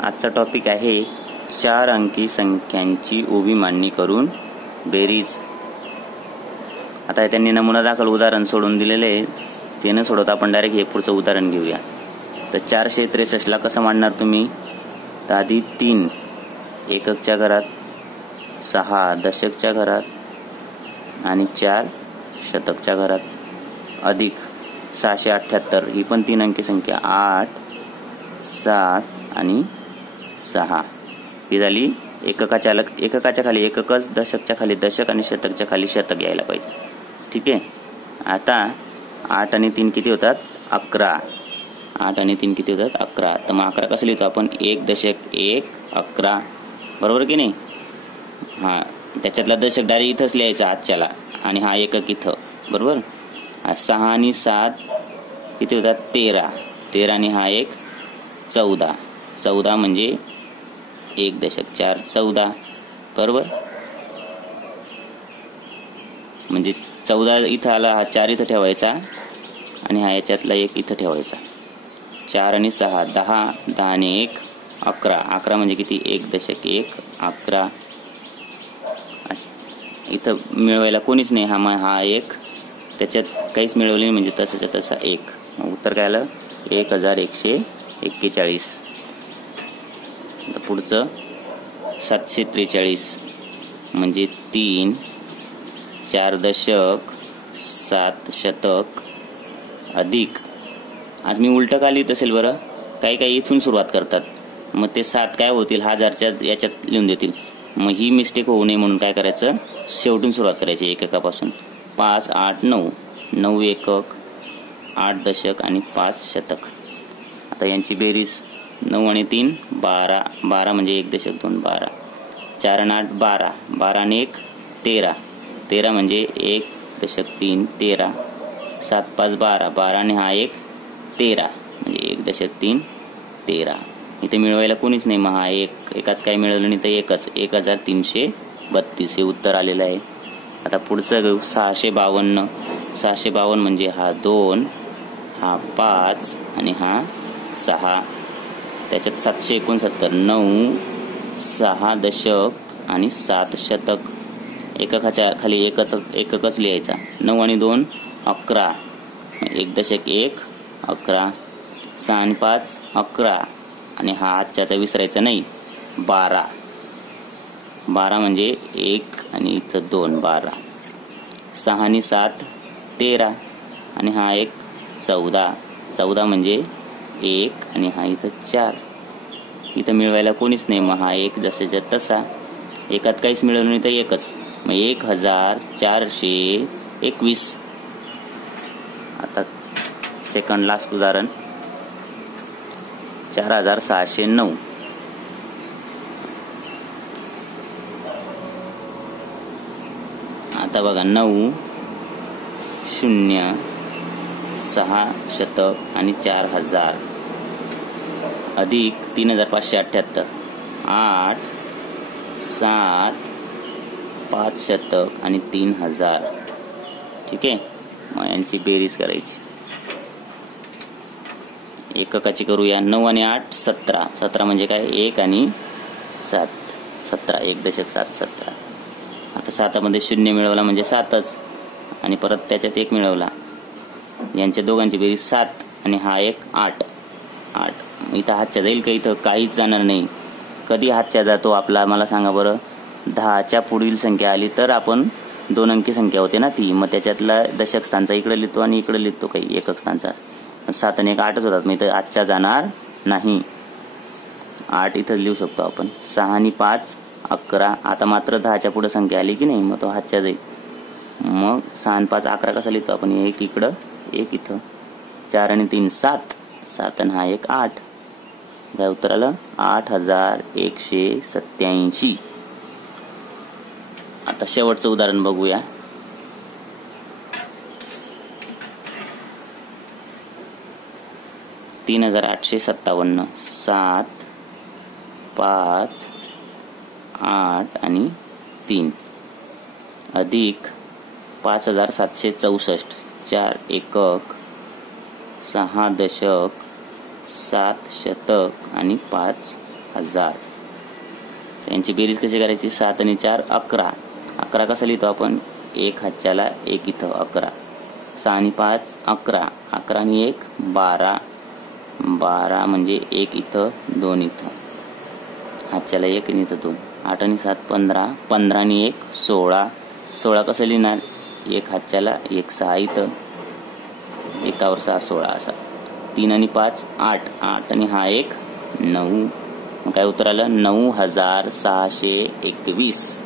आजचा टॉपिक आहे 4 अंकी संख्यांची उभी मांडणी करून बेरीज। आता त्यांनी नमुना दाखल उदाहरण सोडून दिलेले आहे, ते न सोडवता आपण डायरेक्ट हे पुढचं उदाहरण घेऊया। तर 463 ला कसं मांडणार तुम्ही? तर आधी 3 एककच्या घरात, 6 दशकच्या घरात आणि 4 शतकच्या घरात अधिक 678 ही पण 3 अंकी संख्या 8, 7 आणि 6 ही झाली एककाच्या खाली एककच, दशकच्या खाली दशक आणि शतकच्या खाली शतक यायला पाहिजे। ठीक आहे। आता 8 आणि 3 किती होतात? 11। 8 आणि 3 किती होतात? 11। तर मग 11 कसं लिहितो आपण? 1 दशक 1 11, बरोबर की नाही? हां, त्याच्यातला दशक डायरेक्ट इथंच लिहायचा आजच्याला आणि हा एकक इथं, बरोबर। 6 आणि 7 किती होतात? 13। 13 आणि हा एक 14। 14 म्हणजे 1 दशक 4 14, बरोबर। म्हणजे 14 इथं आला, हा 4 इथं ठेवायचा आणि हा याच्यातला 1 इथं ठेवायचा। 4 आणि 6 10, 10 आणि 1 11। 11 म्हणजे किती? 1 दशक 1 11। इथं मिळवायला कोणीच नाही, हा 1 त्याच्यात काहीच मिळवलं नाही म्हणजे तसंच्या तसा 1। उत्तर काय आलं? 1141 पुढचं 743 म्हणजे 3 4 दशक 7 शतक अधिक, आज मी उलट का लिहित असेल बरं? काही इथून सुरुवात करतात, मग ते 7 काय होतील? हजारच्या याच्यात लिहून देतील। मग ही मिस्टेक होऊ नये म्हणून काय करायचं? शेवटून सुरुवात करायची एककापासून। 5 8 9 9 एकक, 8 दशक आणि 5 शतक। आता यांची बेरीज 9 आणि 3 12, 12 म्हणजे 1 दशक 2 12, 4 आणि 8 12, 12 आणि 1 13, 13 म्हणजे 1 दशक 3 13, 7 5 12, 12 आणि हा 1 13 म्हणजे 1 दशक 3 13। इथे मिळवायला कोणीच नाही, मग हा एकात काय मिळवलं नाही तर एकच, 1332 हे उत्तर आलेलं आहे। आता पुढचं घेऊ 652। 652 म्हणजे हा 2, हा 5 आणि हा 6। त्याच्यात 769 9 6 दशक आणि 7 शतक। एककाच्या खाली एककच लिहायचा। 9 आणि 2 11, 1 दशक 1 11, 6 आणि 5 11 आणि हा आजच्याचा विसरायचा नाही 12। 12 म्हणजे 1 आणि इथं 2 12, 6 आणि 7 13 आणि हा एक 14। 14 म्हणजे 1 आणि हा इथं 4। इथं मिळवायला कोणीच नाही, मग हा 1 जसाच्या तसा, एकात काहीच मिळवलं नाही तर एकच, मग 1421। आता सेकंड लास्ट उदाहरण 4609। आता बघा 9 0 6 शतक आणि 4000 अधिक 3578 8 7 5 शतक आणि 3000। ठीक आहे। मग यांची बेरीज करायची, एककाची करूया। 9 आणि 8 17, 17 म्हणजे काय? 1 आणि 7 17, 1 दशक 7 17। आता 7 मध्ये 0 मिळवला म्हणजे 7च आणि परत त्याच्यात 1 मिळवला, यांच्या दोघांची बेरीज 7 आणि हा 1 8 8। इथं हातच्या जाईल का? इथं काहीच जाणार नाही। कधी हातच्या जातो आपला? मला सांगा बरं। 10च्या पुढील संख्या आली तर आपण 2 अंकी संख्या होते ना ती, मग त्याच्यातला दशक स्थानचा इकडे लिहितो आणि इकडे लिहितो काही एकक स्थानचा। 7 आणि 1 8च होतात, मग इथं आजच्या जाणार नाही, 8 इथंच लिहू शकतो आपण। 6 आणि 5 11। आता मात्र 10च्या पुढे संख्या आली की नाही, मग तो हातच्या जाईल। मग 6 आणि 5 11 कसा लिहितो आपण? 1 इकडं 1 इथं। 4 आणि 3 7, 7 आणि हा 1 8। काय उत्तर आलं? 8187। आता शेवटचं उदाहरण बघूया। 3857 7 5 8 आणि 3 अधिक 5764 4 एकक 6 दशक 7 शतक आणि 5 हजार. यांची बेरीज कशी करायची? 7 आणि 4 11. 11 कसं लिहितो आपण? 1 हातच्याला 1 इथं 11. 6 आणि 5 11. 11 आणि 1 12. 12 म्हणजे 1 इथं 2 इथं. हातच्याला 1 आणि इथं 2. 8 आणि 7 15. 15 आणि 1 16. 16 कसं लिहिणार? 1 हातच्याला 1 6 इथं. 1 वर 6 16 असा. 3 आणि 5 8. 8 आणि हा 1 9. मग काय उत्तर आलं? 9621.